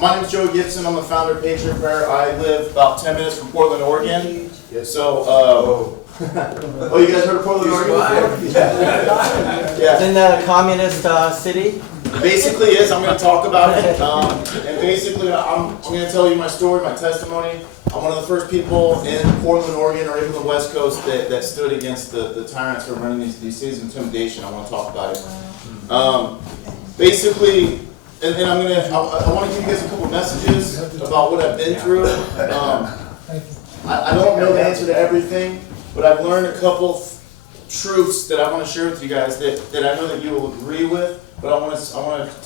My name's Joe Gibson. I'm the founder of Patriot Prayer. I live about 10 minutes from Portland, Oregon. So, oh, you guys heard of Portland, Oregon before? Yeah. In the communist city? Basically is, I'm going to talk about it. And basically, I'm going to tell you my story, my testimony. I'm one of the first people in Portland, Oregon, or even the West Coast that stood against the tyrants who are running these cities of intimidation. I want to talk about it. Basically, and I want to give you guys a couple messages about what I've been through. I don't know the answer to everything, but I've learned a couple truths that I want to share with you guys that I know that you will agree with, but I want to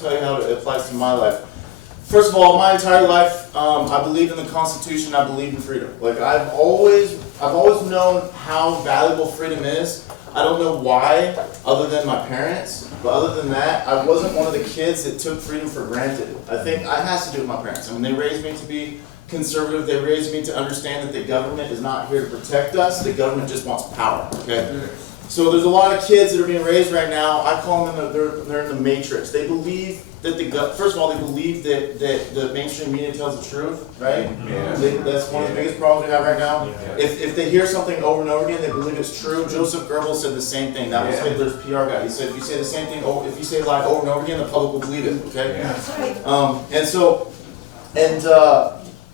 tell you how it applies to my life. First of all, my entire life, I believe in the Constitution. I believe in freedom. Like I've always known how valuable freedom is. I don't know why, other than my parents, but other than that, I wasn't one of the kids that took freedom for granted. I think it has to do with my parents. I mean, they raised me to be conservative. They raised me to understand that the government is not here to protect us. The government just wants power. Okay. So there's a lot of kids that are being raised right now. I call them they're in the matrix. They believe that first of all, they believe that the mainstream media tells the truth, right? Yeah. That's one of the biggest problems we have right now. Yeah. If they hear something over and over again, they believe it's true. Joseph Goebbels said the same thing. That was Hitler's PR guy. He said, if you say the same thing, if you say a lie over and over again, the public will believe it. Okay. Yeah. That's right.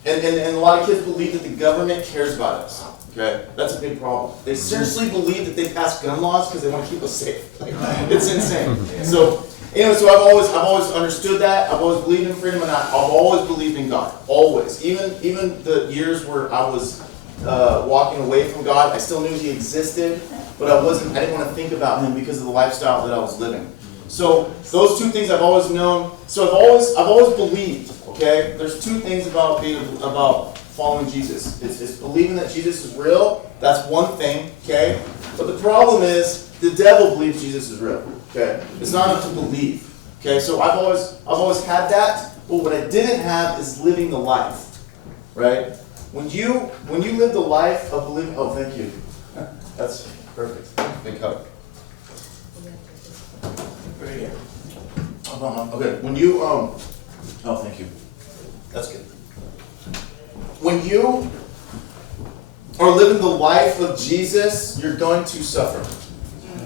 And a lot of kids believe that the government cares about us. Okay, that's a big problem. They seriously believe that they pass gun laws because they want to keep us safe. Like, it's insane. So, anyway, so I've always understood that. I've always believed in freedom, and I've always believed in God. Always, even the years where I was walking away from God, I still knew He existed, but I didn't want to think about Him because of the lifestyle that I was living. So those two things I've always known. So I've always believed. Okay, there's two things about following Jesus. It's believing that Jesus is real. That's one thing, okay? But the problem is the devil believes Jesus is real. Okay? It's not enough to believe. Okay, so I've always had that, but what I didn't have is living the life. Right? When you live the life of believing, oh thank you. That's perfect. Big hug. Okay, when you oh thank you. That's good. When you are living the life of Jesus, you're going to suffer.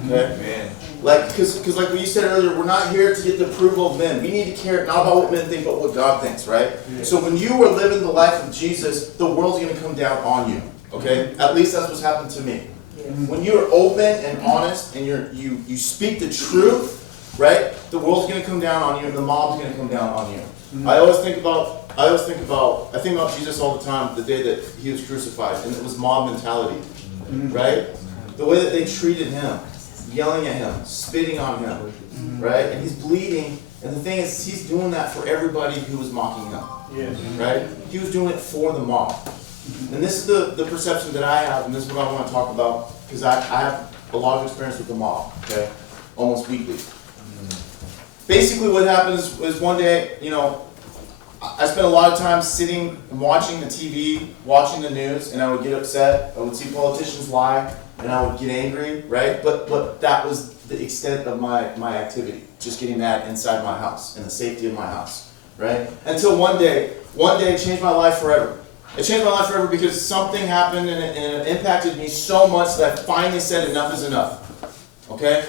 Okay? Amen. Like, because like what you said earlier, we're not here to get the approval of men. We need to care not about what men think, but what God thinks, right? Yeah. So when you are living the life of Jesus, the world's going to come down on you. Okay? At least that's what's happened to me. Yeah. When you are open and honest and you speak the truth, right? The world's going to come down on you and the mob's going to come down on you. Mm-hmm. I think about Jesus all the time, the day that He was crucified, and it was mob mentality, right? The way that they treated Him, yelling at Him, spitting on Him, right? And He's bleeding, and the thing is, He's doing that for everybody who was mocking Him, right? He was doing it for the mob. And this is the perception that I have, and this is what I want to talk about, because I have a lot of experience with the mob, okay? Almost weekly. Basically what happens is one day, I spent a lot of time sitting and watching the TV, watching the news, and I would get upset. I would see politicians lie, and I would get angry, right? But that was the extent of my activity, just getting mad inside my house, in the safety of my house, right? Until one day it changed my life forever. It changed my life forever because something happened, and it impacted me so much that I finally said enough is enough, okay?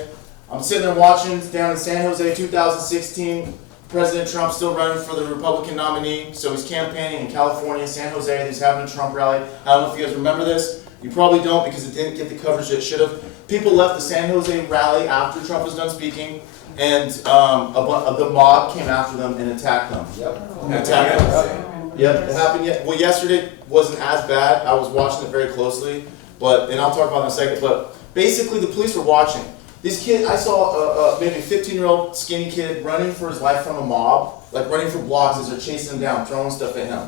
I'm sitting there watching down in San Jose, 2016, President Trump still running for the Republican nominee, so he's campaigning in California, San Jose, he's having a Trump rally. I don't know if you guys remember this. You probably don't because it didn't get the coverage it should have. People left the San Jose rally after Trump was done speaking, and the mob came after them and attacked them. Yep, it happened. Well, yesterday wasn't as bad. I was watching it very closely, and I'll talk about it in a second, but basically the police were watching. These kids, I saw maybe a 15-year-old skinny kid running for his life from a mob, like running for blocks as they're chasing him down, throwing stuff at him,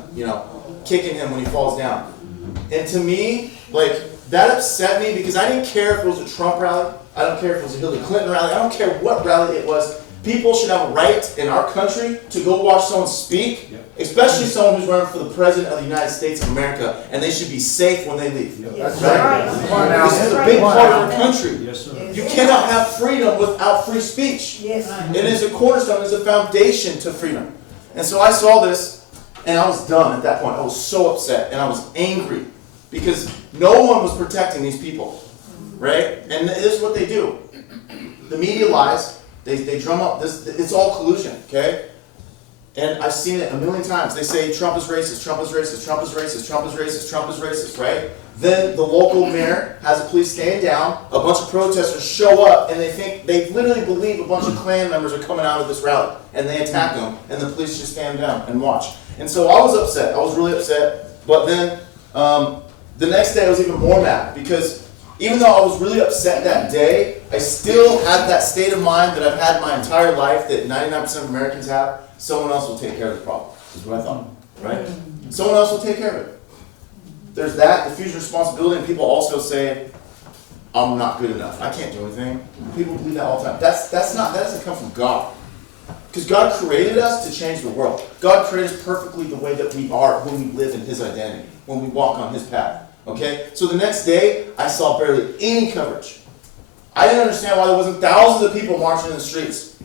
kicking him when he falls down. And to me, like, that upset me because I didn't care if it was a Trump rally, I don't care if it was a Hillary Clinton rally, I don't care what rally it was. People should have a right in our country to go watch someone speak, especially someone who's running for the President of the United States of America, and they should be safe when they leave. That's right? This is a big part of our country. Yes, sir. You cannot have freedom without free speech. Yes. It is a cornerstone, it is a foundation to freedom. And so I saw this, And I was done at that point. I was so upset and I was angry because no one was protecting these people, right? And this is what they do. The media lies. They drum up this. It's all collusion, okay? And I've seen it a million times. They say Trump is racist, Trump is racist, Trump is racist, Trump is racist, Trump is racist, right? Then the local mayor has the police stand down, a bunch of protesters show up, and they literally believe a bunch of Klan members are coming out of this rally, and they attack them, and the police just stand down and watch. And so I was upset. I was really upset. But then the next day I was even more mad because even though I was really upset that day, I still had that state of mind that I've had my entire life that 99% of Americans have. Someone else will take care of the problem, is what I thought, right? Someone else will take care of it. There's that, diffusion of responsibility, and people also say, I'm not good enough. I can't do anything. People believe that all the time. That doesn't come from God. Because God created us to change the world. God created us perfectly the way that we are when we live in His identity, when we walk on His path. Okay? So the next day, I saw barely any coverage. I didn't understand why there wasn't thousands of people marching in the streets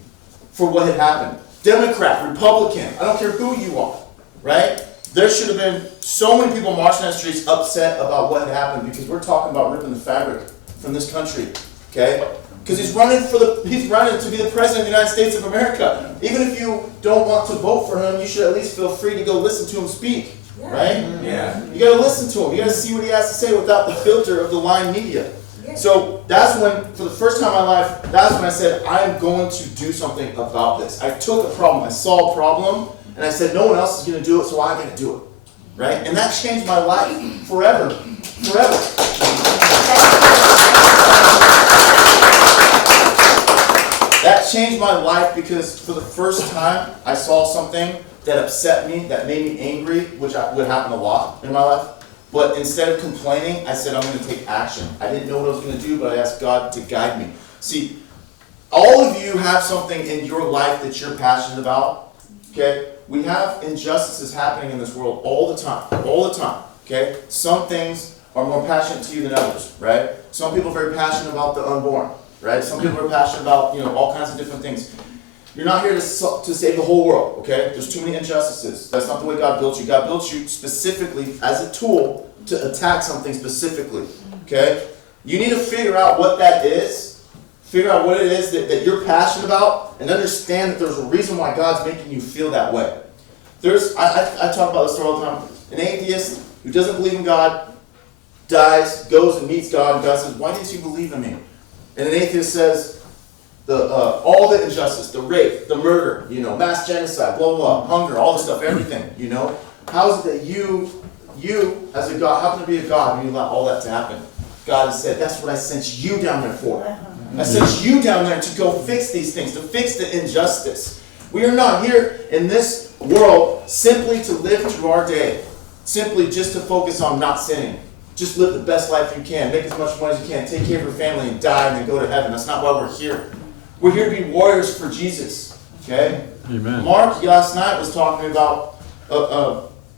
for what had happened. Democrat, Republican, I don't care who you are, right? There should have been so many people marching in the streets upset about what had happened because we're talking about ripping the fabric from this country, okay? Because he's running to be the president of the United States of America. Even if you don't want to vote for him, you should at least feel free to go listen to him speak, right? Yeah. You got to listen to him. You got to see what he has to say without the filter of the lying media. So that's when, for the first time in my life, that's when I said, I'm going to do something about this. I took a problem, I saw a problem, and I said, no one else is going to do it, so I'm going to do it. Right? And that changed my life forever. Forever. That changed my life because for the first time, I saw something that upset me, that made me angry, which would happen a lot in my life. But instead of complaining, I said, I'm going to take action. I didn't know what I was going to do, but I asked God to guide me. See, all of you have something in your life that you're passionate about, okay? We have injustices happening in this world all the time, okay? Some things are more passionate to you than others, right? Some people are very passionate about the unborn, right? Some people are passionate about, all kinds of different things. You're not here to save the whole world, okay? There's too many injustices. That's not the way God built you. God built you specifically as a tool to attack something specifically, okay? You need to figure out what that is, figure out what it is that you're passionate about, and understand that there's a reason why God's making you feel that way. I talk about this story all the time. An atheist who doesn't believe in God dies, goes and meets God, and God says, why didn't you believe in me? And an atheist says, all the injustice, the rape, the murder, mass genocide, blah, blah, blah, hunger, all this stuff, everything, How is it that you as a God, happen to be a God, and you allow all that to happen? God has said, that's what I sent you down there for. I sent you down there to go fix these things, to fix the injustice. We are not here in this world simply to live through our day, simply just to focus on not sinning. Just live the best life you can, make as much money as you can, take care of your family, and die, and then go to heaven. That's not why we're here. We're here to be warriors for Jesus, okay? Amen. Mark last night was talking about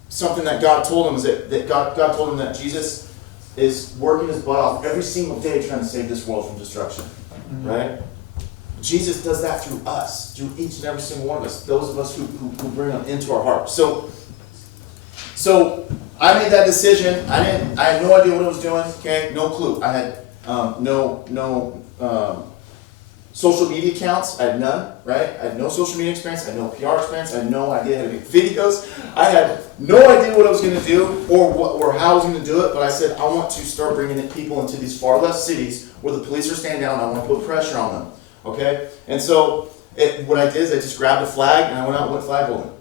something that God told him, is that God told him that Jesus is working his butt off every single day trying to save this world from destruction, right? Jesus does that through us, through each and every single one of us, those of us who bring him into our heart. So I made that decision. I had no idea what I was doing, okay? No clue. I had no social media accounts. I had none, right? I had no social media experience. I had no PR experience. I had no idea how to make videos. I had no idea what I was going to do or how I was going to do it, but I said, I want to start bringing people into these far left cities where the police are standing down. I want to put pressure on them, okay? And so what I did is I just grabbed a flag and I went out and went flag holding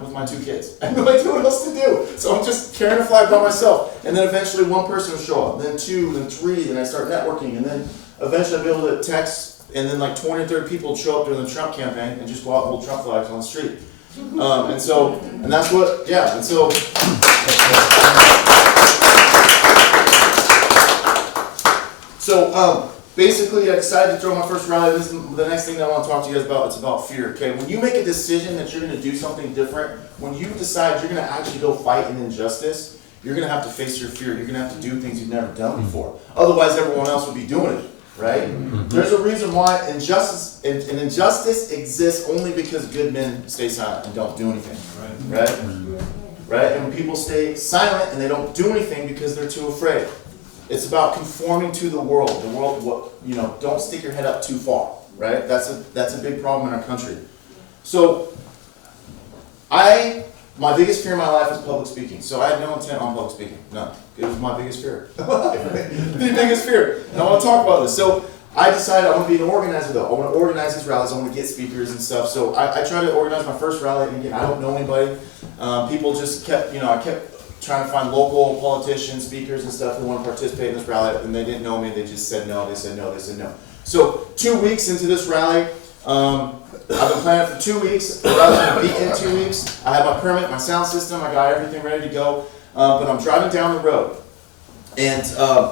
with my two kids. I had no idea what else to do. So I'm just carrying a flag by myself. And then eventually one person will show up, then two, then three, then I start networking, and then eventually I'll be able to text. And then like 20 or 30 people would show up during the Trump campaign and just go out and hold Trump flags on the street. And that's what, yeah, and so. Basically I decided to throw my first rally. This is the next thing that I want to talk to you guys about. It's about fear, okay? When you make a decision that you're going to do something different, when you decide you're going to actually go fight an injustice, you're going to have to face your fear. You're going to have to do things you've never done before. Otherwise everyone else would be doing it. right? There's a reason why injustice exists only because good men stay silent and don't do anything, right? Right? And when people stay silent and they don't do anything because they're too afraid. It's about conforming to the world. The world, don't stick your head up too far, right? That's a big problem in our country. So, my biggest fear in my life is public speaking. So I had no intent on public speaking. None. It was my biggest fear. The biggest fear. And I want to talk about this. So I decided I want to be an organizer though. I want to organize these rallies. I want to get speakers and stuff. So I tried to organize my first rally. And again, I don't know anybody. People just kept, I kept trying to find local politicians, speakers and stuff who want to participate in this rally. And they didn't know me. They just said no. They said no. They said no. So 2 weeks into this rally, I've been planning for 2 weeks. The rally's going to be in 2 weeks. I have my permit, my sound system. I got everything ready to go. But I'm driving down the road. And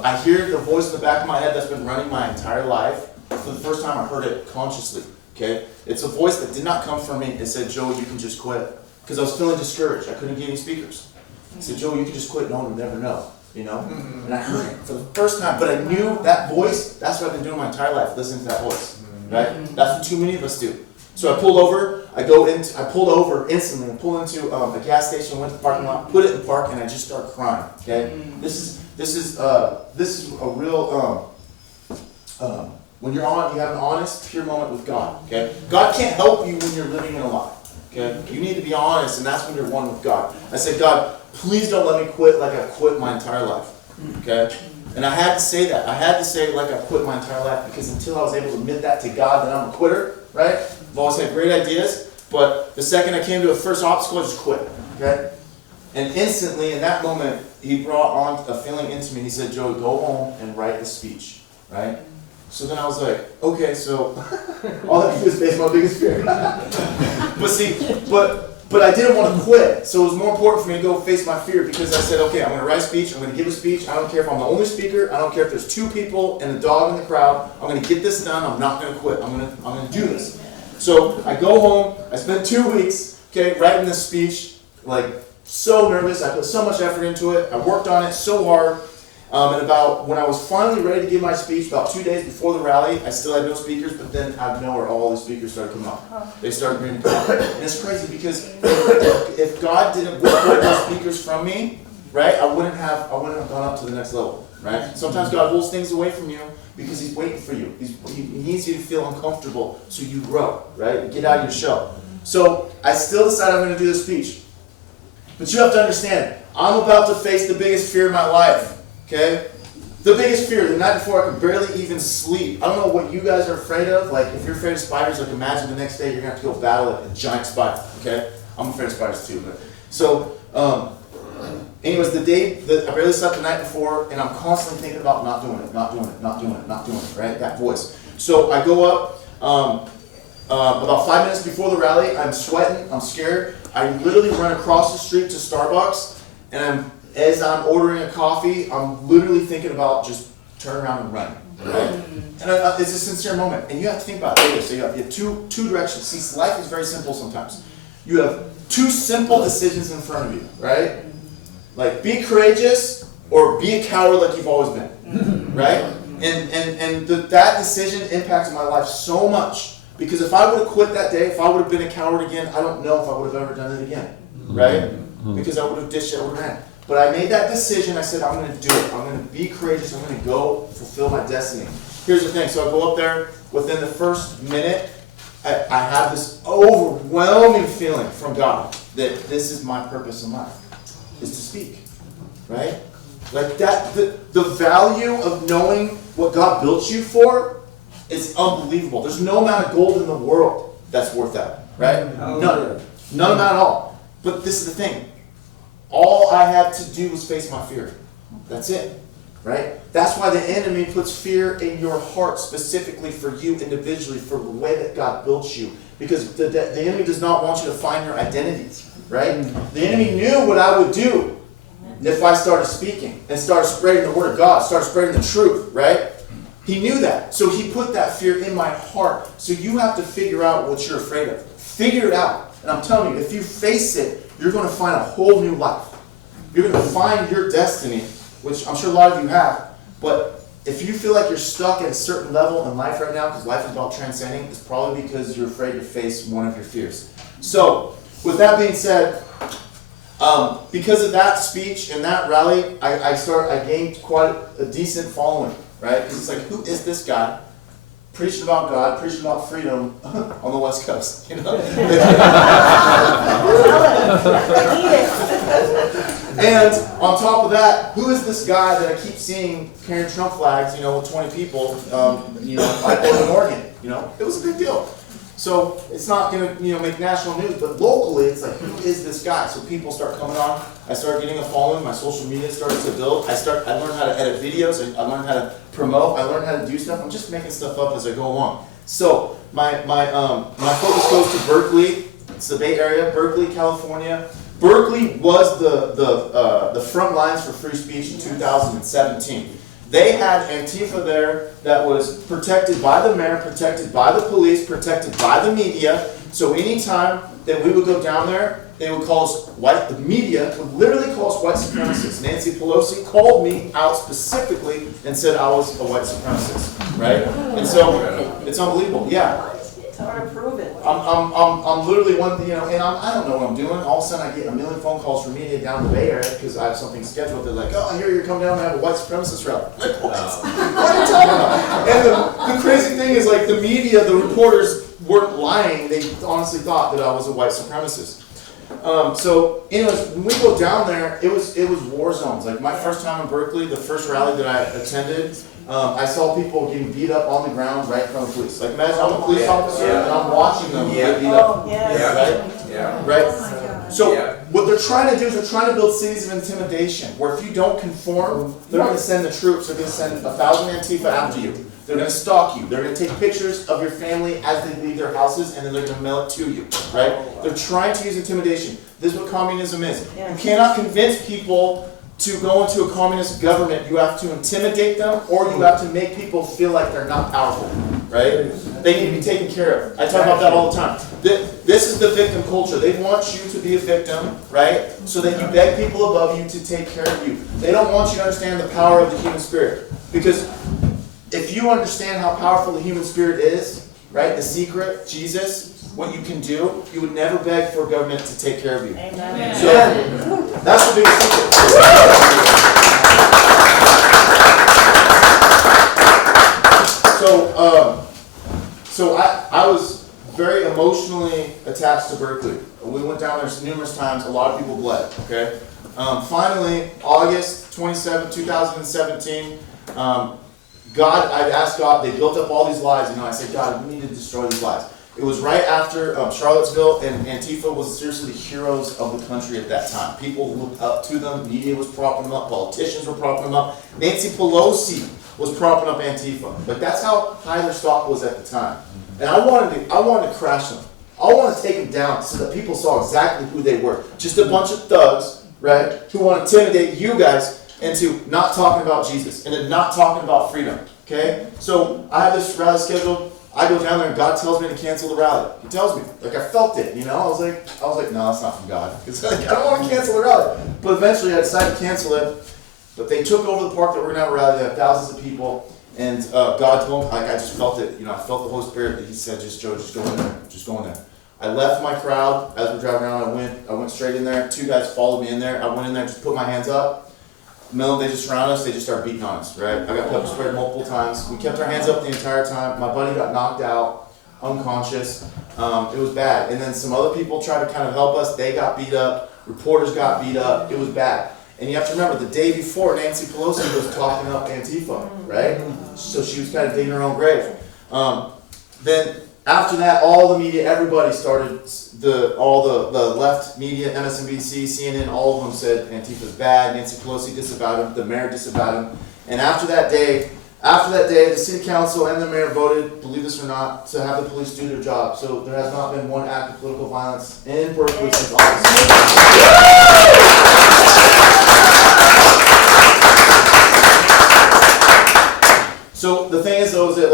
I hear the voice in the back of my head that's been running my entire life. For the first time, I heard it consciously. Okay? It's a voice that did not come from me. It said, Joe, you can just quit. Because I was feeling discouraged. I couldn't get any speakers. It said, Joe, you can just quit. No one will never know. And I heard it for the first time. But I knew that voice, that's what I've been doing my entire life, listening to that voice. Right? That's what too many of us do. So I pulled over, I pulled over instantly and pulled into a gas station, went to the parking lot, put it in park, and I just started crying. Okay? This is a real when you have an honest, pure moment with God. Okay? God can't help you when you're living in a lie. Okay? You need to be honest, and that's when you're one with God. I said, God, please don't let me quit like I've quit my entire life. Okay? And I had to say that. I had to say it like I quit my entire life, because until I was able to admit that to God that I'm a quitter, right? I've always had great ideas, but the second I came to a first obstacle, I just quit. Okay? And instantly, in that moment, he brought on a feeling into me. He said, Joe, go home and write a speech. Right? So then I was like, okay, so all I have to do is face my biggest fear. But I didn't want to quit, so it was more important for me to go face my fear, because I said, okay, I'm going to write a speech, I'm going to give a speech, I don't care if I'm the only speaker, I don't care if there's 2 people and a dog in the crowd, I'm going to get this done, I'm not going to quit, I'm going to do this. So I go home, I spent 2 weeks, writing this speech, like so nervous, I put so much effort into it, I worked on it so hard, and when I was finally ready to give my speech, about 2 days before the rally, I still had no speakers, but then out of nowhere, all the speakers started coming up. They started bringing them up. And it's crazy, because if God didn't withhold those speakers from me, right, I wouldn't have gone up to the next level, right? Sometimes God holds things away from you because he's waiting for you. He needs you to feel uncomfortable so you grow, right? Get out of your shell. So I still decided I'm going to do this speech. But you have to understand, I'm about to face the biggest fear of my life. Okay? The biggest fear, the night before I could barely even sleep. I don't know what you guys are afraid of. Like, if you're afraid of spiders, like imagine the next day you're going to have to go battle a giant spider. Okay? I'm afraid of spiders too. Anyways, the day that I barely slept the night before, and I'm constantly thinking about not doing it, right? That voice. So I go up about 5 minutes before the rally. I'm sweating. I'm scared. I literally run across the street to Starbucks, and as I'm ordering a coffee, I'm literally thinking about just turning around and running. Right? And it's a sincere moment. And you have to think about it. So you have two directions. See, life is very simple sometimes. You have 2 simple decisions in front of you, right? Like, be courageous or be a coward like you've always been, right? And that decision impacted my life so much, because if I would have quit that day, if I would have been a coward again, I don't know if I would have ever done it again, right? Because I would have ditched it, I would have ran. But I made that decision. I said, I'm going to do it. I'm going to be courageous. I'm going to go fulfill my destiny. Here's the thing. So I go up there. Within the first minute, I have this overwhelming feeling from God that this is my purpose in life, is to speak. Right? Like that, the value of knowing what God built you for is unbelievable. There's no amount of gold in the world that's worth that. Right? None amount at all. But this is the thing. All I had to do was face my fear. That's it. Right? That's why the enemy puts fear in your heart specifically for you individually, for the way that God built you. Because the enemy does not want you to find your identities. Right? The enemy knew what I would do if I started speaking and started spreading the word of God, started spreading the truth. Right? He knew that. So he put that fear in my heart. So you have to figure out what you're afraid of. Figure it out. And I'm telling you, if you face it, you're going to find a whole new life. You're going to find your destiny, which I'm sure a lot of you have. But if you feel like you're stuck at a certain level in life right now, because life is about transcending, it's probably because you're afraid to face one of your fears. So, with that being said, because of that speech and that rally, I gained quite a decent following, right? Because it's like, who is this guy preaching about God, preaching about freedom on the West Coast? You know. And on top of that, who is this guy that I keep seeing carrying Trump flags, with 20 people, I live in Oregon, It was a big deal. So it's not going to, make national news, but locally, it's like, who is this guy? So people start coming on. I started getting a following. My social media started to build. I learned how to edit videos. I learned how to promote. I learned how to do stuff. I'm just making stuff up as I go along. So my focus goes to Berkeley. It's the Bay Area, Berkeley, California. Berkeley was the front lines for free speech in 2017. They had Antifa there that was protected by the mayor, protected by the police, protected by the media. So anytime that we would go down there, they would call us white. The media would literally call us white supremacists. Nancy Pelosi called me out specifically and said I was a white supremacist, right? And so it's unbelievable. Yeah. Tell her to prove it. I'm literally and I don't know what I'm doing. All of a sudden I get a million phone calls from media down the Bay Area because I have something scheduled. They're like, oh, I hear you're coming down to have a white supremacist rally. Like, what? What are you talking about? And the crazy thing is, like, the media, the reporters weren't lying. They honestly thought that I was a white supremacist. So anyways, when we go down there, it was war zones. Like my first time in Berkeley, the first rally that I attended, I saw people getting beat up on the ground right in front of police. Like imagine I'm a police officer and I'm watching them get beat up. Right? So what they're trying to do is they're trying to build cities of intimidation, where if you don't conform, they're going to send the troops. They're going to send 1,000 Antifa after you. They're going to stalk you. They're going to take pictures of your family as they leave their houses, and then they're going to mail it to you. Right? They're trying to use intimidation. This is what communism is. You cannot convince people to go into a communist government. You have to intimidate them, or you have to make people feel like they're not powerful. Right? They need to be taken care of. I talk about that all the time. This is the victim culture. They want you to be a victim, right? So that you beg people above you to take care of you. They don't want you to understand the power of the human spirit. Because if you understand how powerful the human spirit is, right, the secret, Jesus, what you can do, you would never beg for a government to take care of you. Amen. So that's the biggest secret. So I was very emotionally attached to Berkeley. We went down there numerous times. A lot of people bled. Okay. Finally, August 27, 2017. I'd asked God, they built up all these lies, I said, God, we need to destroy these lies. It was right after Charlottesville, and Antifa was seriously the heroes of the country at that time. People looked up to them, media was propping them up, politicians were propping them up. Nancy Pelosi was propping up Antifa. But that's how high their stock was at the time. And I wanted to crash them. I wanted to take them down so that people saw exactly who they were. Just a bunch of thugs, right, who want to intimidate you guys into not talking about Jesus and then not talking about freedom. Okay? So I have this rally scheduled. I go down there and God tells me to cancel the rally. He tells me. Like I felt it, I was like, no, that's not from God. It's like, I don't want to cancel the rally. But eventually I decided to cancel it. But they took over the park that we're going to have a rally. They have thousands of people. And God told me, I just felt it. I felt the Holy Spirit that He said, Joe, just go in there. Just go in there. I left my crowd as we're driving around. I went straight in there. 2 guys followed me in there. I went in there, just put my hands up. They just surround us, they just start beating on us, right? I got pepper sprayed multiple times. We kept our hands up the entire time. My buddy got knocked out, unconscious. It was bad. And then some other people tried to kind of help us. They got beat up. Reporters got beat up. It was bad. And you have to remember, the day before, Nancy Pelosi was talking up Antifa, right? So she was kind of digging her own grave. Then after that, all the media, everybody started, all the left media, MSNBC, CNN, all of them said Antifa's bad, Nancy Pelosi disavowed him, the mayor disavowed him. And after that day, the city council and the mayor voted, believe this or not, to have the police do their job. So there has not been one act of political violence in Berkeley since August. So the thing is, though, is that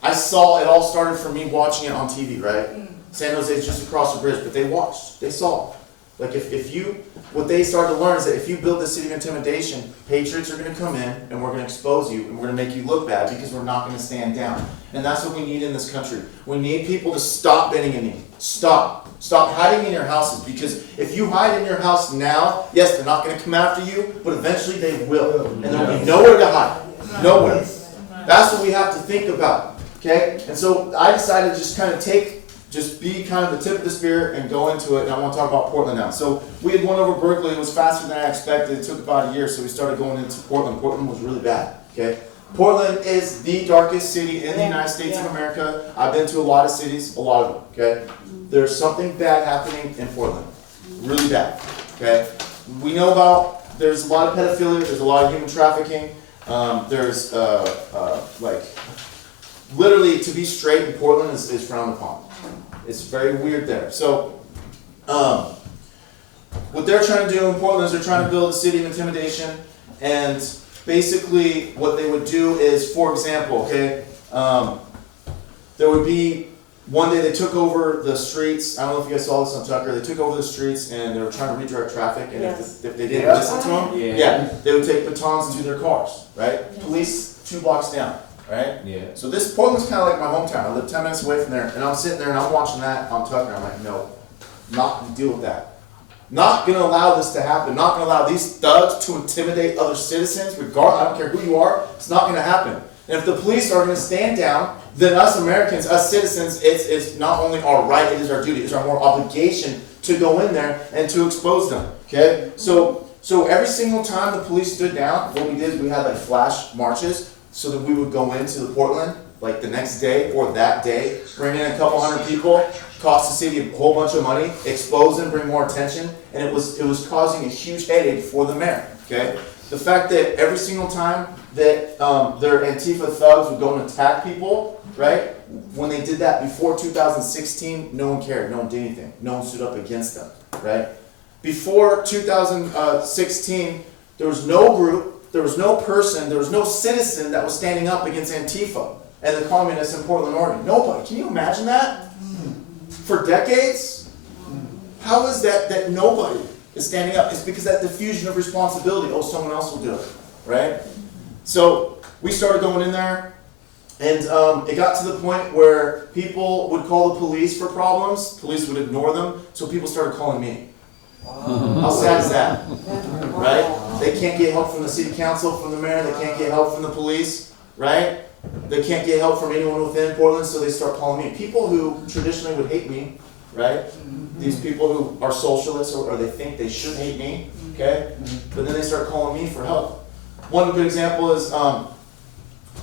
I saw it all started from me watching it on TV, right? San Jose's just across the bridge, but they watched, they saw. Like if you, what they started to learn is that if you build the city of intimidation, patriots are gonna come in and we're gonna expose you and we're gonna make you look bad because we're not gonna stand down. And that's what we need in this country. We need people to stop bending a knee. Stop hiding in your houses, because if you hide in your house now, yes, they're not gonna come after you, but eventually they will. And there'll be nowhere to hide. Nowhere. That's what we have to think about, okay? And so I decided to just kind of just be kind of the tip of the spear and go into it, and I want to talk about Portland now. So we had went over Berkeley. It was faster than I expected. It took about a year, so we started going into Portland. Portland was really bad, okay? Portland is the darkest city in the United States of America. I've been to a lot of cities, a lot of them, okay? There's something bad happening in Portland, really bad, okay? We know about, there's a lot of pedophilia, there's a lot of human trafficking, there's like, literally to be straight in Portland is frowned upon. It's very weird there. So, what they're trying to do in Portland is they're trying to build a city of intimidation, and basically what they would do is, for example, okay, there would be, one day they took over the streets. I don't know if you guys saw this on Tucker. They took over the streets and they were trying to redirect traffic, and if they didn't listen to them, they would take batons to their cars, right? Police 2 blocks down. Right? Yeah. So this Portland's kind of like my hometown. I live 10 minutes away from there, and I'm sitting there and I'm watching that on Tucker. I'm like, no, not gonna deal with that. Not gonna allow this to happen. Not gonna allow these thugs to intimidate other citizens. Regardless, I don't care who you are. It's not gonna happen. And if the police are gonna stand down, then us Americans, us citizens, it's not only our right, it is our duty. It's our moral obligation to go in there and to expose them. Okay? So every single time the police stood down, what we did is we had like flash marches, so that we would go into the Portland, like the next day or that day, bring in a couple hundred people, cost the city a whole bunch of money, expose them, bring more attention, and it was causing a huge headache for the mayor, okay? The fact that every single time that their Antifa thugs would go and attack people, right? When they did that before 2016, no one cared, no one did anything, no one stood up against them, right? Before 2016, there was no group, there was no person, there was no citizen that was standing up against Antifa and the communists in Portland, Oregon. Nobody. Can you imagine that? For decades? How is that nobody is standing up? It's because that diffusion of responsibility, oh, someone else will do it, right? So we started going in there, and it got to the point where people would call the police for problems. Police would ignore them, so people started calling me. How sad is that? Right? They can't get help from the city council, from the mayor, they can't get help from the police, right? They can't get help from anyone within Portland, so they start calling me. People who traditionally would hate me, right? These people who are socialists, or they think they should hate me, okay? But then they start calling me for help. One good example is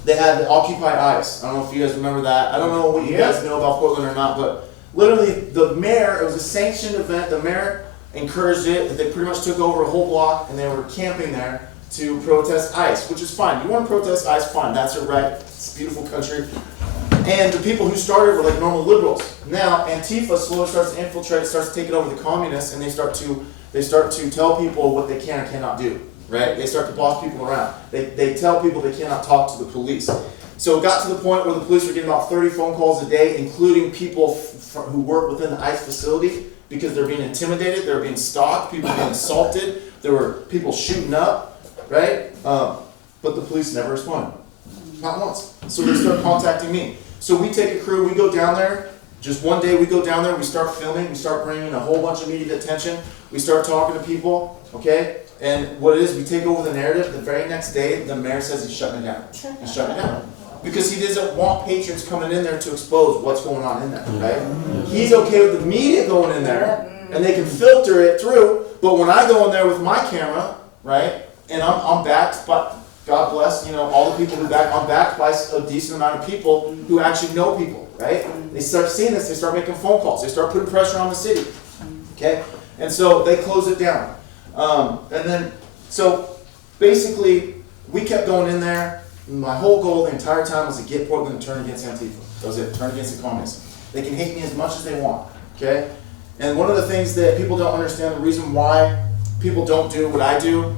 they had the Occupy ICE. I don't know if you guys remember that. I don't know what you guys know about Portland or not, but literally the mayor, it was a sanctioned event, the mayor encouraged it. They pretty much took over a whole block and they were camping there to protest ICE, which is fine. You want to protest ICE, fine, that's your right. It's a beautiful country. And the people who started were like normal liberals. Now Antifa slowly starts to infiltrate, starts taking over the communists, and they start to tell people what they can and cannot do. Right? They start to boss people around. They tell people they cannot talk to the police. So it got to the point where the police were getting about 30 phone calls a day, including people who work within the ICE facility, because they're being intimidated, they're being stalked, people are being assaulted, there were people shooting up, right? But the police never responded. Not once. So they start contacting me. So we take a crew, we go down there, just one day we go down there, we start filming, we start bringing a whole bunch of media attention, we start talking to people, okay? And what it is, we take over the narrative. The very next day, the mayor says he's shutting it down. He's shutting it down. Because he doesn't want patriots coming in there to expose what's going on in there, right? He's okay with the media going in there, and they can filter it through. But when I go in there with my camera, right, and I'm backed by, God bless, all the people who I'm backed by a decent amount of people who actually know people, right? They start seeing this, they start making phone calls, they start putting pressure on the city, okay? And so they close it down. So basically, we kept going in there. My whole goal the entire time was to get Portland to turn against Antifa. That was it, turn against the communists. They can hate me as much as they want, okay? And one of the things that people don't understand, the reason why people don't do what I do,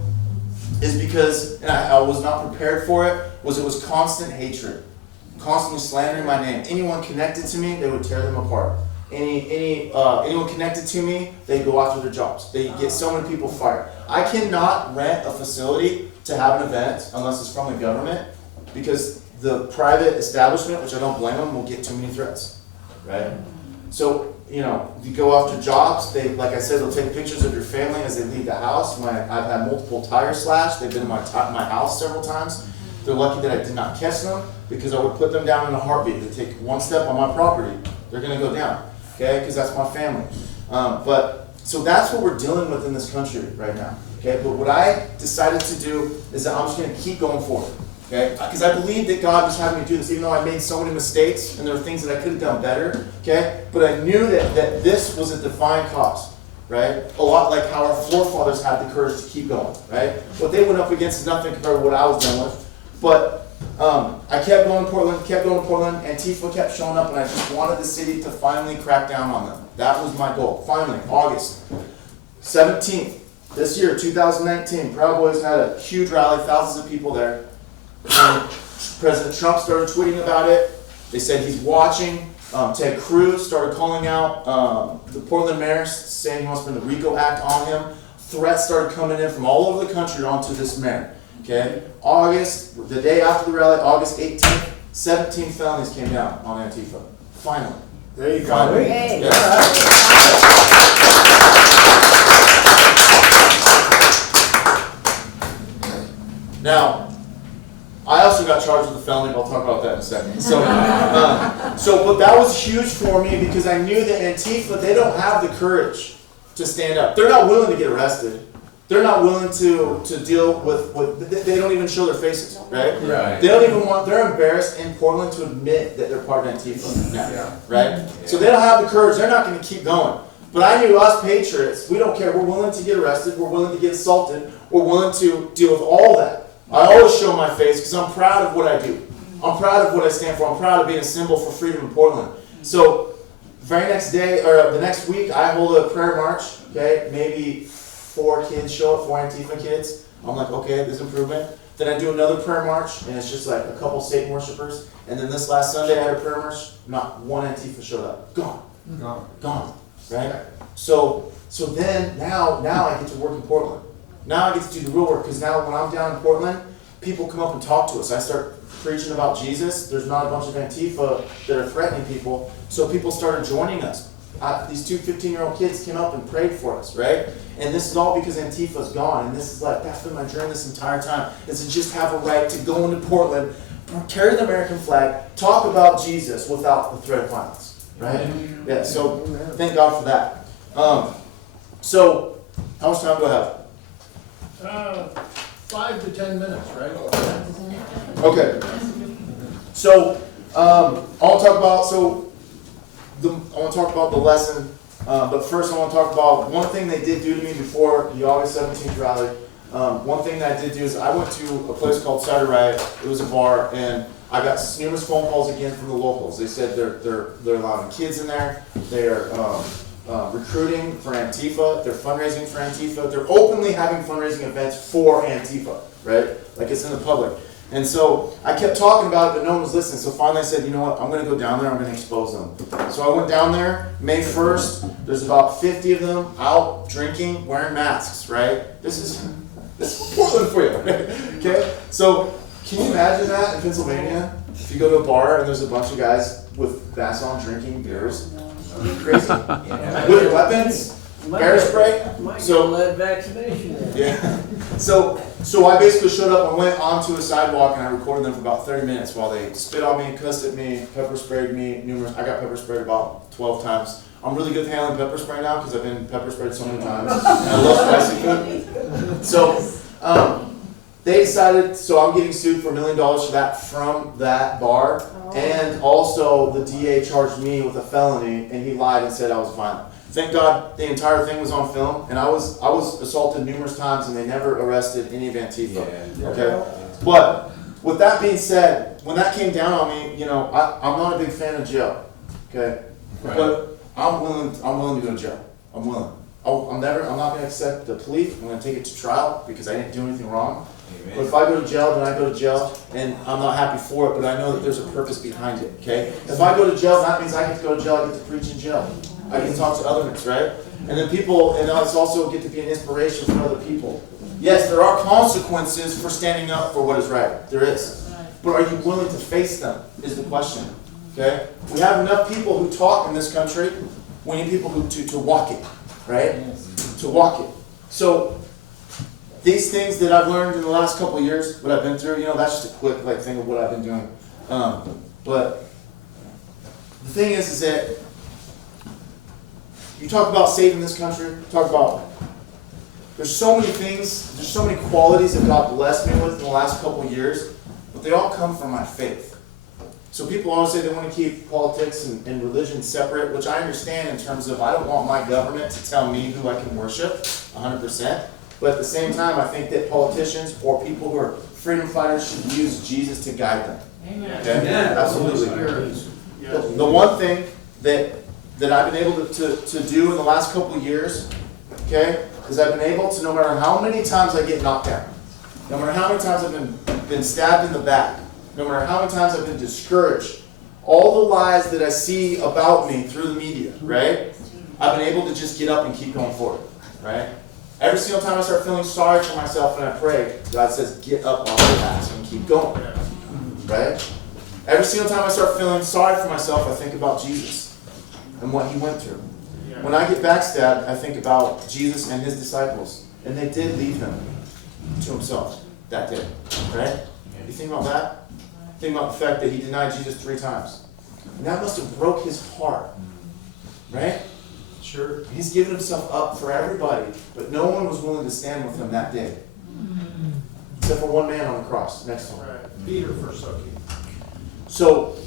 is because, and I was not prepared for it, it was constant hatred. Constantly slandering my name. Anyone connected to me, they would tear them apart. anyone connected to me, they go after their jobs. They get so many people fired. I cannot rent a facility to have an event unless it's from the government, because the private establishment, which I don't blame them, will get too many threats, right? So, you go after jobs. They, like I said, they'll take pictures of your family as they leave the house. I've had multiple tires slashed. They've been in my house several times. They're lucky that I did not catch them, because I would put them down in a heartbeat. They take one step on my property, they're going to go down, okay? Because that's my family. So that's what we're dealing with in this country right now, okay? But what I decided to do is that I'm just going to keep going forward, okay? Because I believe that God was having me do this, even though I made so many mistakes and there were things that I could have done better, okay? But I knew that this was a defined cause, right? A lot like how our forefathers had the courage to keep going, right? What they went up against is nothing compared to what I was dealing with. But I kept going to Portland. Antifa kept showing up, and I just wanted the city to finally crack down on them. That was my goal. Finally, August 17th, this year, 2019, Proud Boys had a huge rally, thousands of people there. And President Trump started tweeting about it. They said he's watching. Ted Cruz started calling out the Portland mayor, saying he wants to bring the RICO Act on him. Threats started coming in from all over the country onto this mayor. Okay, August, the day after the rally, August 18th, 17 felonies came down on Antifa. Finally. There you go. Finally. Hey. Yes. Now, I also got charged with a felony, but I'll talk about that in a second. But that was huge for me, because I knew that Antifa, they don't have the courage to stand up. They're not willing to get arrested. They're not willing to deal with they don't even show their faces, right? Right. They don't even they're embarrassed in Portland to admit that they're part of Antifa now, right? Yeah. So they don't have the courage. They're not going to keep going. But I knew us patriots, we don't care. We're willing to get arrested. We're willing to get assaulted. We're willing to deal with all that. I always show my face because I'm proud of what I do. I'm proud of what I stand for. I'm proud of being a symbol for freedom in Portland. So very next day, or the next week, I hold a prayer march, okay? Maybe 4 kids show up, 4 Antifa kids. I'm like, okay, there's improvement. Then I do another prayer march, and it's just like a couple Satan worshipers. And then this last Sunday, I had a prayer march. Not one Antifa showed up. Gone. Right? So then now I get to work in Portland. Now I get to do the real work, because now when I'm down in Portland, people come up and talk to us. I start preaching about Jesus. There's not a bunch of Antifa that are threatening people, so people started joining us. These 2 15-year-old kids came up and prayed for us, right? And this is all because Antifa's gone. And this is like, that's been my dream this entire time, is to just have a right to go into Portland, carry the American flag, talk about Jesus without the threat of violence, right? Yeah, so thank God for that. So how much time do I have? 5 to 10 minutes, right? Okay. So I want to talk about the lesson, but first I want to talk about one thing they did do to me before the August 17th rally. One thing that I did do is I went to a place called Cider Riot. It was a bar, and I got numerous phone calls again from the locals. They said they're allowing kids in there. They're recruiting for Antifa. They're fundraising for Antifa. They're openly having fundraising events for Antifa, right? Like it's in the public. And so I kept talking about it, but no one was listening. So finally I said, you know what, I'm going to go down there, I'm going to expose them. So I went down there, May 1st, there's about 50 of them out drinking, wearing masks, right? This is Portland for you, okay? So can you imagine that in Pennsylvania? If you go to a bar and there's a bunch of guys with masks on drinking beers, crazy. With weapons, air spray. So lead vaccination. yeah. So I basically showed up and went onto a sidewalk, and I recorded them for about 30 minutes while they spit on me, cussed at me, pepper sprayed me I got pepper sprayed about 12 times. I'm really good at handling pepper spray now because I've been pepper sprayed so many times. And I love spicy food. So they decided, so I'm getting sued for $1 million for that from that bar. And also the DA charged me with a felony, and he lied and said I was violent. Thank God the entire thing was on film, and I was assaulted numerous times, and they never arrested any of Antifa. Yeah. Okay, but with that being said, when that came down on me, I'm not a big fan of jail. Okay, Right. but I'm willing to go to jail. I'm willing. I'm not going to accept the plea. I'm going to take it to trial because I didn't do anything wrong. But if I go to jail, then I go to jail, and I'm not happy for it, but I know that there's a purpose behind it, okay? If I go to jail, that means I get to go to jail, I get to preach in jail. I can talk to others, right? And then people, and us also get to be an inspiration for other people. Yes, there are consequences for standing up for what is right. There is. But are you willing to face them, is the question, okay? We have enough people who talk in this country. We need people who to walk it, right? To walk it. So, these things that I've learned in the last couple of years, what I've been through, that's just a quick thing of what I've been doing. But the thing is that you talk about saving this country, talk about, there's so many things, there's so many qualities that God blessed me with in the last couple of years, but they all come from my faith. So people always say they want to keep politics and religion separate, which I understand in terms of I don't want my government to tell me who I can worship 100%. But at the same time, I think that politicians or people who are freedom fighters should use Jesus to guide them. Amen. Okay? Amen. Absolutely. The one thing that I've been able to do in the last couple of years, okay, is I've been able to, no matter how many times I get knocked down, no matter how many times I've been stabbed in the back, no matter how many times I've been discouraged, all the lies that I see about me through the media, right, I've been able to just get up and keep going forward, right? Every single time I start feeling sorry for myself and I pray, God says, get up off your ass and keep going. Right? Every single time I start feeling sorry for myself, I think about Jesus and what he went through. When I get backstabbed, I think about Jesus and his disciples. And they did leave him to himself that day. Right? You think about that? Think about the fact that he denied Jesus 3 times. And that must have broke his heart. Right? Sure. He's given himself up for everybody, but no one was willing to stand with him that day. Except for one man on the cross next to him. Right. Peter forsook him. So,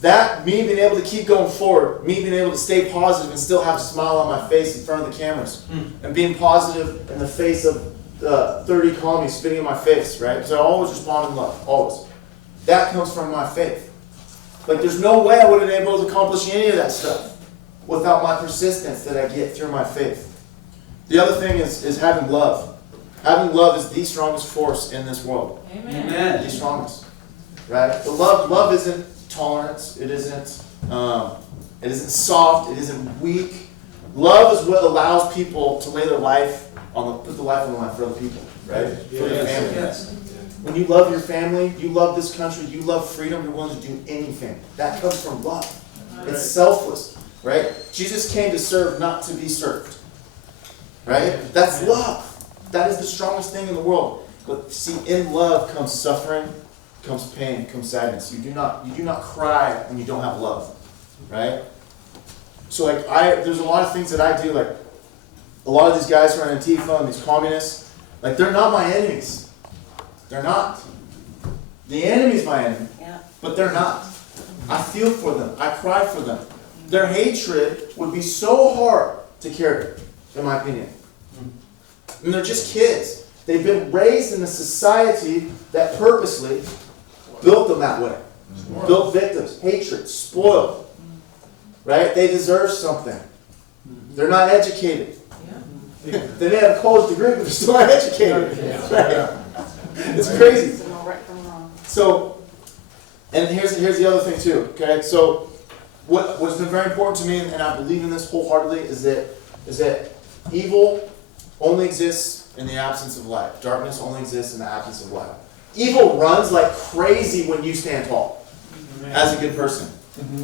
that, me being able to keep going forward, me being able to stay positive and still have a smile on my face in front of the cameras, and being positive in the face of 30 calling me, spitting in my face, right? Because I always respond in love, always. That comes from my faith. Like, there's no way I would have been able to accomplish any of that stuff without my persistence that I get through my faith. The other thing is having love. Having love is the strongest force in this world. Amen. The strongest. Right? The love isn't tolerance. It isn't soft. It isn't weak. Love is what allows people to lay their life put the life on the line for other people. Right? For their family. Yes. When you love your family, you love this country, you love freedom, you're willing to do anything. That comes from love. It's selfless. Right? Jesus came to serve, not to be served. Right? That's love. That is the strongest thing in the world. But see, in love comes suffering, comes pain, comes sadness. You do not cry when you don't have love. Right? So there's a lot of things that I do, like a lot of these guys who are in Antifa and these communists, like they're not my enemies. They're not. The enemy's my enemy. Yeah. But they're not. I feel for them. I cry for them. Their hatred would be so hard to carry, in my opinion. And they're just kids. They've been raised in a society that purposely built them that way. Built victims, hatred, spoiled. Right? They deserve something. They're not educated. Yeah. They may have a college degree, but they're still not educated. Right? It's crazy. Right from wrong. So, and here's the other thing too. Okay, so what's been very important to me, and I believe in this wholeheartedly, is that evil only exists in the absence of light. Darkness only exists in the absence of light. Evil runs like crazy when you stand tall as a good person.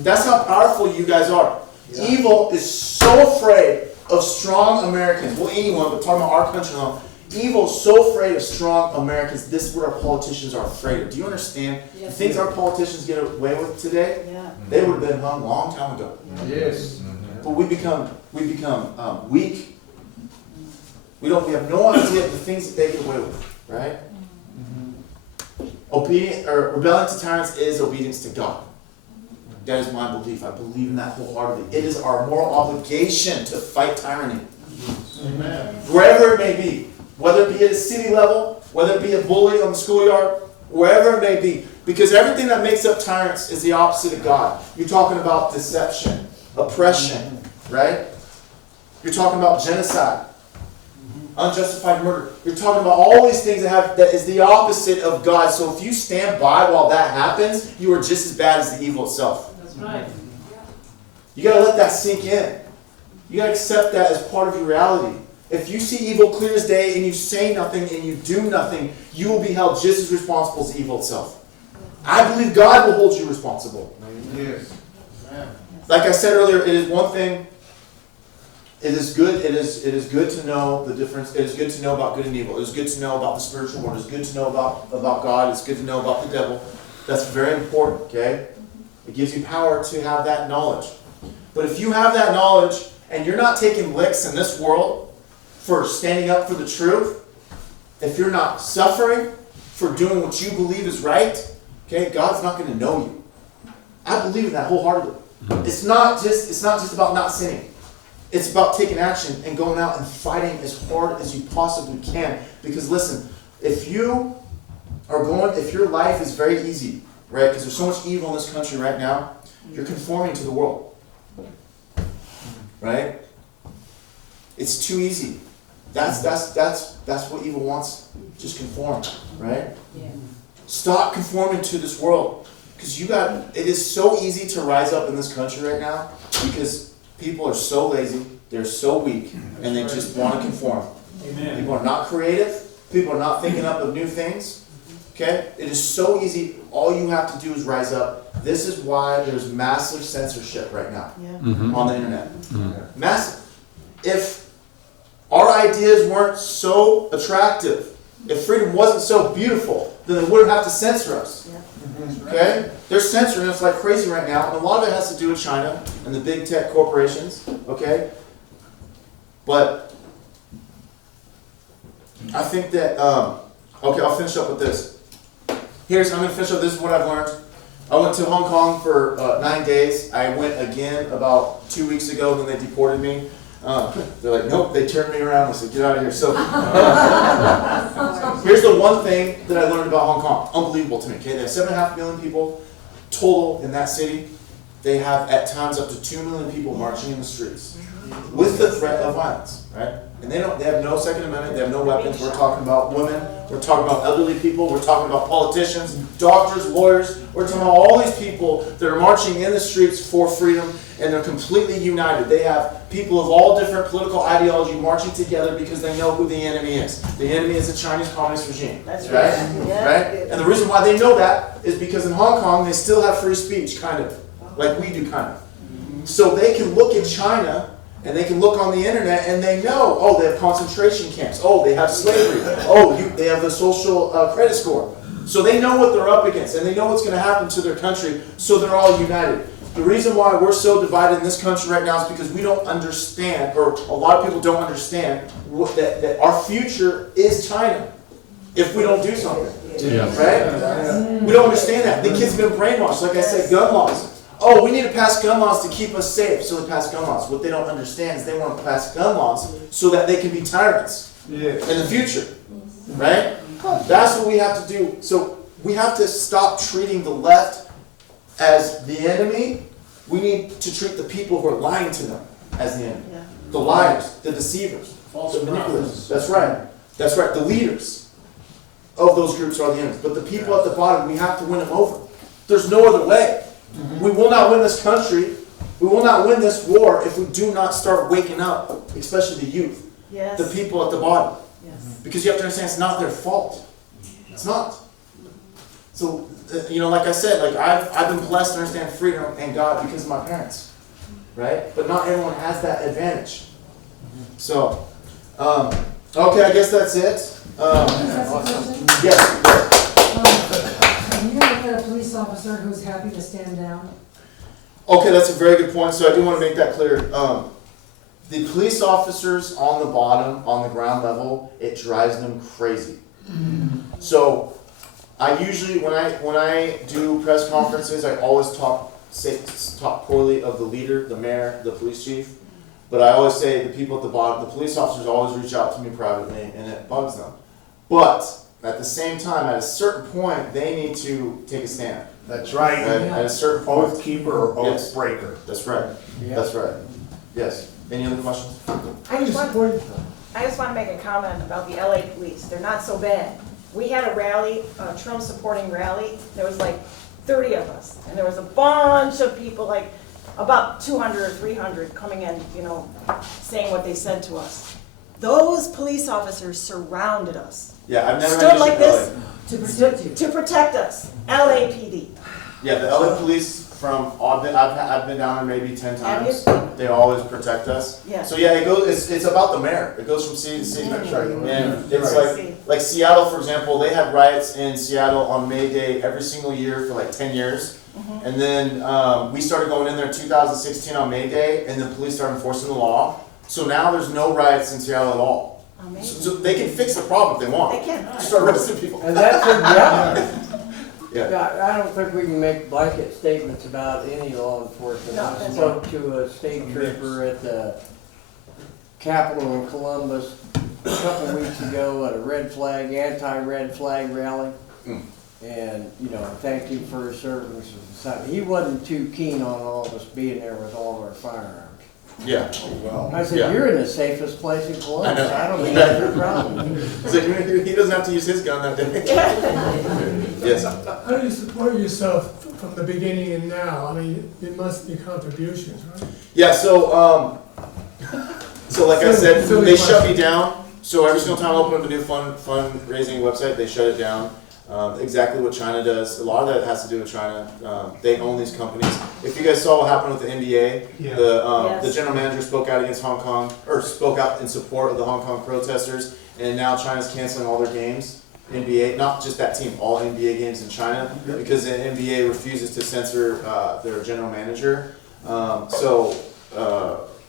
That's how powerful you guys are. Yeah. Evil is so afraid of strong Americans. Well, anyone, but talking about our country now. Evil is so afraid of strong Americans. This is what our politicians are afraid of. Do you understand? Yes. The things our politicians get away with today, Yeah. they would have been hung a long time ago. Yes. But we become weak. We have no idea of the things that they get away with, right? Rebellion to tyrants is obedience to God. That is my belief. I believe in that wholeheartedly. It is our moral obligation to fight tyranny. Amen. Wherever it may be. Whether it be at a city level, whether it be a bully on the schoolyard, wherever it may be. Because everything that makes up tyrants is the opposite of God. You're talking about deception, oppression, right? You're talking about genocide, unjustified murder. You're talking about all these things that is the opposite of God. So if you stand by while that happens, you are just as bad as the evil itself. That's right. You got to let that sink in. You got to accept that as part of your reality. If you see evil clear as day and you say nothing and you do nothing, you will be held just as responsible as evil itself. I believe God will hold you responsible. Yes. Like I said earlier, it is one thing. It is good. It is good to know the difference. It is good to know about good and evil. It is good to know about the spiritual world. It is good to know about God. It's good to know about the devil. That's very important. Okay, it gives you power to have that knowledge. But if you have that knowledge and you're not taking licks in this world for standing up for the truth, if you're not suffering for doing what you believe is right, okay, God's not going to know you. I believe in that wholeheartedly. It's not just about not sinning. It's about taking action and going out and fighting as hard as you possibly can. Because listen, if your life is very easy, right? Because there's so much evil in this country right now, you're conforming to the world. Right? It's too easy. That's what evil wants. Just conform, right? Yeah. Stop conforming to this world. Because it is so easy to rise up in this country right now because people are so lazy, they're so weak, and they just want to conform. Amen. People are not creative. People are not thinking up of new things. Okay? It is so easy. All you have to do is rise up. This is why there's massive censorship right now on the internet. Massive. If our ideas weren't so attractive, if freedom wasn't so beautiful, then they wouldn't have to censor us. Okay? They're censoring us like crazy right now, and a lot of it has to do with China and the big tech corporations. Okay? But I think that, okay, I'll finish up with this. I'm going to finish up. This is what I've learned. I went to Hong Kong for 9 days. I went again about 2 weeks ago, then they deported me. They're like, nope, they turned me around. I said, get out of here. So here's the one thing that I learned about Hong Kong. Unbelievable to me. Okay, they have 7.5 million people total in that city. They have at times up to 2 million people marching in the streets with the threat of violence, right? And they have no Second Amendment, they have no weapons. We're talking about women, we're talking about elderly people, we're talking about politicians, doctors, lawyers. We're talking about all these people that are marching in the streets for freedom, and they're completely united. They have people of all different political ideology marching together because they know who the enemy is. The enemy is the Chinese Communist regime. That's right? right. Yeah. Right? And the reason why they know that is because in Hong Kong they still have free speech, kind of, like we do, kind of. So they can look at China and they can look on the internet and they know, oh, they have concentration camps. Oh, they have slavery. Oh, they have the social credit score. So they know what they're up against and they know what's going to happen to their country, so they're all united. The reason why we're so divided in this country right now is because we don't understand, or a lot of people don't understand, that our future is China if we don't do something. Yeah. Right? We don't understand that. The kids have been brainwashed. Like I said, gun laws. Oh, we need to pass gun laws to keep us safe, so they pass gun laws. What they don't understand is they want to pass gun laws so that they can be tyrants in the future. Right? That's what we have to do. So we have to stop treating the left as the enemy. We need to treat the people who are lying to them as the enemy. The liars, the deceivers, the manipulators. That's right. That's right. The leaders of those groups are the enemies. But the people at the bottom, we have to win them over. There's no other way. We will not win this country. We will not win this war if we do not start waking up, especially the youth, the people at the bottom. Because you have to understand, it's not their fault. It's not. So, like I said, like I've been blessed to understand freedom and God because of my parents, right? But not everyone has that advantage. So, okay, I guess that's it. Yes. You never get a police officer who's happy to stand down? Okay, that's a very good point. So I do want to make that clear. The police officers on the bottom, on the ground level, it drives them crazy. So I usually, when I do press conferences, I always talk poorly of the leader, the mayor, the police chief. But I always say the people at the bottom, the police officers always reach out to me privately, and it bugs them. But at the same time, at a certain point, they need to take a stand. That's right. At a certain point. Oath keeper or oath Yes. breaker. That's right. Yeah. That's right. Yes. Any other questions? I just want to make a comment about the LA police. They're not so bad. We had a rally, a Trump supporting rally. There was like 30 of us. And there was a bunch of people, like about 200 or 300 coming in, saying what they said to us. Those police officers surrounded us. Yeah, I've never Stood had like this To protect you. to protect us. LAPD. Yeah, the LA police from I've been down there maybe 10 Have times. you? They always protect us. Yeah. So yeah, it goes. It's about the mayor. It goes from city to city. That's right. And it's Right. like Seattle, for example. They had riots in Seattle on May Day every single year for like 10 years. And then we started going in there in 2016 on May Day, and the police started enforcing the law. So now there's no riots in Seattle at all. Amazing. So they can fix the problem if they want. They can. Just start arresting people. And that's a, Yeah. yeah, I don't think we can make blanket statements about any law enforcement. No, I that's spoke to a state trooper at the Capitol in Columbus a couple weeks ago at a anti-red flag rally. And, thanked him for his service. He wasn't too keen on all of us being there with all of our firearms. Yeah. I said, Yeah. you're in the safest place in Columbus. I know. I don't think that's your problem. It's like he doesn't have to use his gun that day. Yes. How do you support yourself from the beginning and now? I mean, it must be contributions, right? Yeah, so like I said, Silly they question. shut me down. So every single time I open up a new fundraising website, they shut it down. Exactly what China does. A lot of that has to do with China. They own these companies. If you guys saw what happened with the NBA, Yeah. the Yes. general manager spoke out against Hong Kong, or spoke out in support of the Hong Kong protesters, and now China's canceling all their games. NBA, not just that team, all NBA games in China, because the NBA refuses to censor their general manager.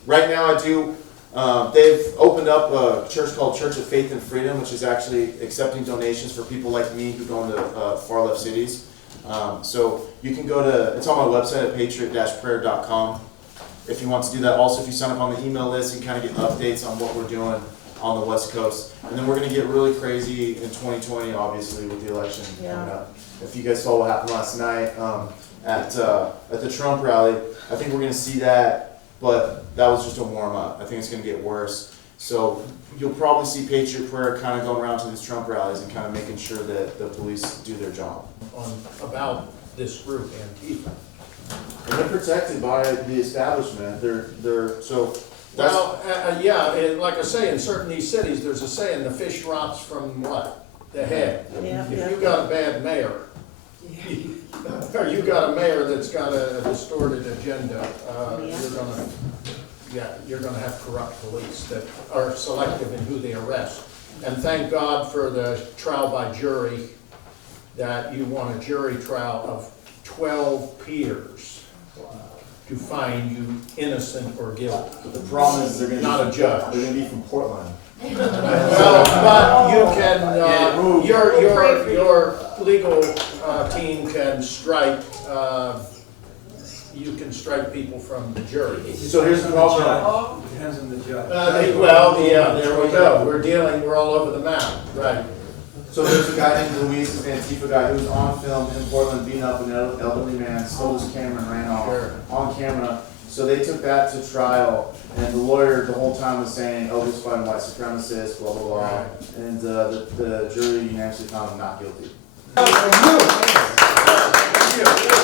Right now I do. They've opened up a church called Church of Faith and Freedom, which is actually accepting donations for people like me who go into far left cities. So you can go to, it's on my website at patriot-prayer.com if you want to do that. Also, if you sign up on the email list, you can kind of get updates on what we're doing on the West Coast. And then we're going to get really crazy in 2020, obviously, with the election coming up. If you guys saw what happened last night at the Trump rally, I think we're going to see that. But that was just a warm-up. I think it's going to get worse. So you'll probably see Patriot Prayer kind of going around to these Trump rallies and kind of making sure that the police do their job. About this group, Antifa. And they're protected by the establishment. They're so. That's, Well, yeah, and like I say, in certain these cities, there's a saying, the fish rots from what? The head. Yeah, If yeah. you got a bad mayor, or you got a mayor that's got a distorted agenda, you're gonna have corrupt police that are selective in who they arrest. And thank God for the trial by jury, that you want a jury trial of 12 peers to find you innocent or guilty. the problem is they're going to Not a judge. They're going to be from Portland. Well, but you can, your legal team can strike, you can strike people from the jury. So here's the problem. Depends on the judge. Well, yeah, there we go. We're all over the map, right? So there's a guy named Luis, an Antifa guy, who was on film in Portland beating up an elderly man, stole his camera and ran off on camera. So they took that to trial, and the lawyer the whole time was saying, oh, this is fighting white supremacists, blah, blah, blah. Right. And the jury unanimously found him not guilty. Thank you.